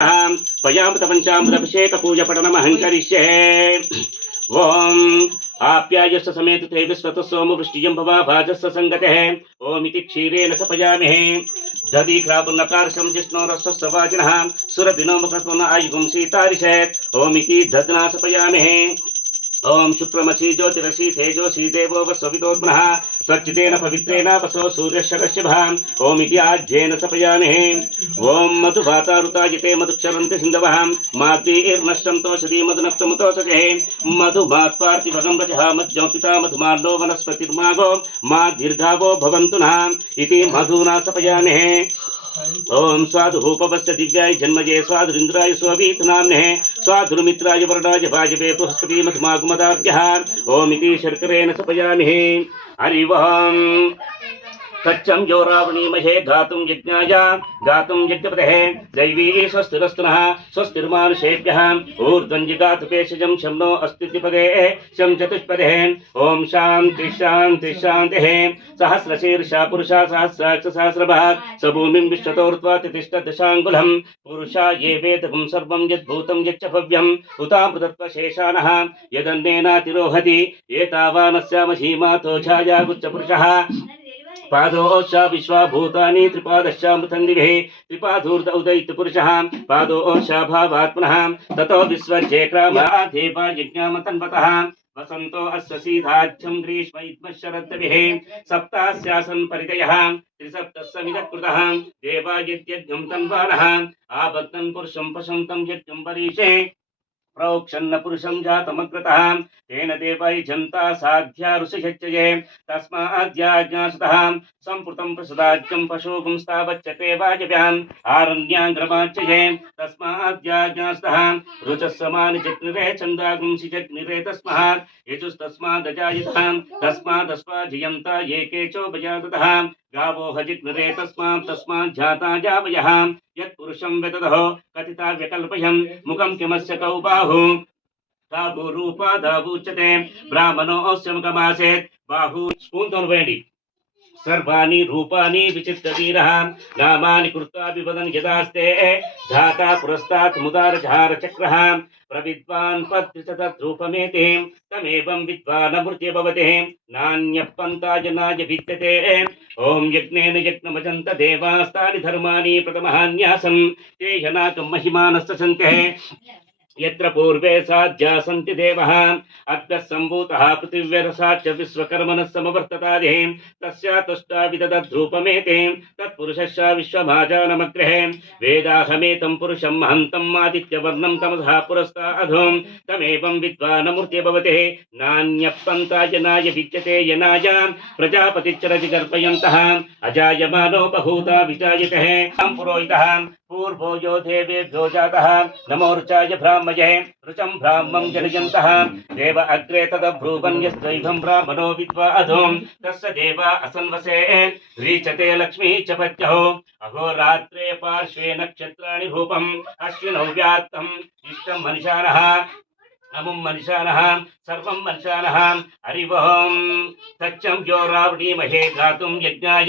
पयामृत पंचामृतभिषेक पूजा पठनमहं करिष्ये। ओम आप्यायस्य समेत ते विश्वत सोम वृष्टियं भवा भाजस्य संगतः ओम इति क्षीरेण सपयामहे दधि क्रापुन्नकारशं जिष्णोरस्य वाजिनः सुरभिनो मुखत्वं आयुगं सीतारिषेत् ओम इति दधना सपयामहे। ओम शुक्रमसी ज्योतिरसी तेजोसी देवो वसवितोत्मनः स्वच्चितेन पवित्रेण वसो सूर्यशकश्यभः ओम इति आज्येन सपयामहे। ओम मधुभातारुताजिते मधुक्षरन्ति सिन्धवः माद्वीर्नश्चं तोषधी मधुनक्तमुतोषजे मधुमात्पार्थिभगं रजः मज्जो पिता मधुमार्नो वनस्पतिर्मागो मा दीर्घावो भवन्तु नः इति मधुना सपयामहे। ओम स्वाधुपवस्य दिव्याय जन्मजे स्वाधुरिन्द्राय स्ववीत नाम्ने स्वाधुर्मित्राय वरदाय भाजपे बृहस्पति मधुमागुमदाभ्यः ओम इति शर्करेण सपयामहे। हरि ओम तच्चं यो रावणीमहे गातुं यज्ञाय गातुं यज्ञपतेः दैवी स्वस्तिरस्तुनः स्वस्तिर्मानुषेभ्यः ऊर्ध्वं जिगातु पेशजं शं नो अस्तिपदे शं चतुष्पदे ओम शान्ति शान्ति शान्तिः। सहस्रशीर्षा पुरुषा सहस्राक्ष सहस्रभाग स भूमिं विश्वतोर्त्वा तिष्ठदशाङ्गुलं पुरुषा ये वेदकं सर्वं यद्भूतं यच्च भव्यम् उतामृतत्वशेषानः यदन्नेनातिरोहति एतावानस्यामहीमातो छायागुच्चपुरुषः पादोऽशा विश्वाभूतानि त्रिपादश्चामृतं दिवे त्रिपाधूर्ध उदयित पुरुषः पादोऽशा भावात्मनः ततो विश्वज्येक्रामाधेवा यज्ञामतन्वतः वसन्तो अस्य सीधाच्छं ग्रीष्म इद्मशरद्भिः सप्तास्यासन् परिदयः त्रिसप्तस्समिदकृतः देवा यद्यज्ञं तन्वानः आबद्धं पुरुषं पशन्तं यज्ञं परीशे प्रोक्षन्न पुरुषं जातमग्रतः तेन देवै जन्ता साध्या ऋषिषच्चये तस्माद्याज्ञासुतः सम्पृतं प्रसदाज्यं पशुगुं स्थावच्यते वाजव्याम् आरण्याङ्ग्रमाच्यये तस्माद्याज्ञासुतः रुचः समानि जग्निरे छन्दागुंसि जग्निरे तस्मात् यजुस्तस्मादजायतः तस्मादस्वाजियन्ता ये केचोपजाततः गावो हजिग्निरे तस्मात् जाता जावयः यत्पुरुषं वेददहो कथिता व्यकल्पयन् मुखं किमस्य कौ बाहु बाहु रूपा दावुच्यते ब्राह्मणोऽस्य मुखमासेत् बाहु स्पून्तो वेण्डि सर्वाणि रूपाणि विचित्रवीरः नामानि कृत्वा विवदन् यदास्ते धाता पुरस्तात् मुदारधार चक्रः प्रविद्वान् पत्रिशतद्रूपमेति तमेवं विद्वानमृत्य भवते नान्यः पन्थाजनाय विद्यते। ओम यज्ञेन यज्ञमजन्त देवास्तानि धर्माणि प्रथमहान्यासन् ते ह्यनाकं महिमानश्च सन्त्यः यत्र पूर्वे साध्या सन्ति देवः अद्य सम्भूतः पृथिव्यरसाच्च विश्वकर्मणः समवर्ततादिः तस्या तुष्टा विदधद्रूपमेते तत्पुरुषस्य विश्वभाजानमग्रः वेदाहमेतं पुरुषं महन्तम् आदित्यवर्णं तमसः पुरस्ताद्धुं तमेवं विद्वानमूर्ते भवते नान्यः पन्थाजनाय विद्यते यनाय प्रजापतिश्चरति गर्भयन्तः अजायमानो बहूता विजायतः पुरोहितः पूर्वो यो देवेभ्यो जातः नमो ऋचाय ब्राह्मये ऋचं ब्राह्मं जनयन्तः देव अग्रे तदब्रूवन् यस्त्वैवं ब्राह्मणो विद्वाधुं तस्य देवा असन्वसे रीचते लक्ष्मी च पत्यहो अहोरात्रे पार्श्वे नक्षत्राणि रूपम् अश्विनौ व्यात्तम् इष्टं मनिषानः अमुं मनिषानः सर्वं मनिषानः हरि ओम् तच्चं यो रावणीमहे गातुं यज्ञाय